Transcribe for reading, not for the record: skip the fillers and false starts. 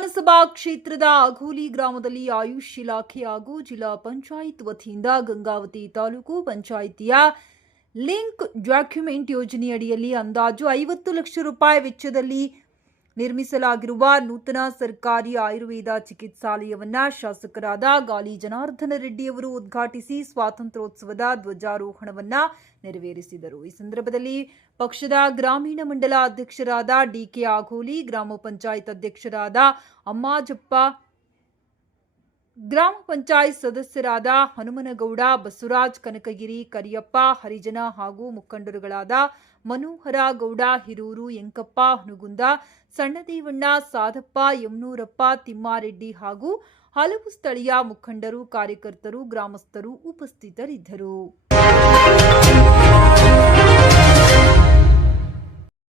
ವಿಧಾನಸಭಾ ಕ್ಷೇತ್ರದ ಅಘೋಲಿ ಗ್ರಾಮದಲ್ಲಿ ಆಯುಷ್ ಇಲಾಖೆ ಹಾಗೂ ಜಿಲ್ಲಾ ಪಂಚಾಯತ್ ವತಿಯಿಂದ ಗಂಗಾವತಿ ತಾಲೂಕು ಪಂಚಾಯಿತಿಯ ಲಿಂಕ್ ಡಾಕ್ಯುಮೆಂಟ್ ಯೋಜನೆಯಡಿಯಲ್ಲಿ ಅಂದಾಜು 50 ಲಕ್ಷ ರೂಪಾಯಿ ವೆಚ್ಚದಲ್ಲಿ ನಿರ್ಮಿಸಲಾಗಿರುವ ನೂತನ ಸರ್ಕಾರಿ ಆಯುರ್ವೇದ ಚಿಕಿತ್ಸಾಲಯವನ್ನು ಶಾಸಕರಾದ ಗಾಲಿ ಜನಾರ್ದನ ರೆಡ್ಡಿ ಅವರು ಉದ್ಘಾಟಿಸಿ ಸ್ವಾತಂತ್ರ್ಯೋತ್ಸವದ ಧ್ವಜಾರೋಹಣವನ್ನು ನೆರವೇರಿಸಿದರು. ಈ ಸಂದರ್ಭದಲ್ಲಿ ಪಕ್ಷದ ಗ್ರಾಮೀಣ ಮಂಡಲ ಅಧ್ಯಕ್ಷರಾದ ಡಿಕೆ ಆಘೋಲಿ, ಗ್ರಾಮ ಪಂಚಾಯತ್ ಅಧ್ಯಕ್ಷರಾದ ಅಮ್ಮಾಜಪ್ಪ, ಗ್ರಾಮ ಪಂಚಾಯತ್ ಸದಸ್ಯರಾದ ಹನುಮನಗೌಡ, ಬಸವರಾಜ್, ಕನಕಗಿರಿ, ಕರಿಯಪ್ಪ, ಹರಿಜನ ಹಾಗೂ ಮುಖಂಡರುಗಳಾದ ಮನೋಹರ ಗೌಡ, ಹಿರೂರು, ಎಂಕಪ್ಪ, ಹುನಗುಂದ, ಸಣ್ಣದೇವಣ್ಣ, ಸಾದಪ್ಪ, ಯಮನೂರಪ್ಪ, ತಿಮ್ಮಾರೆಡ್ಡಿ ಹಾಗೂ ಹಲವು ಸ್ಥಳೀಯ ಮುಖಂಡರು, ಕಾರ್ಯಕರ್ತರು, ಗ್ರಾಮಸ್ಥರು ಉಪಸ್ಥಿತರಿದ್ದರು.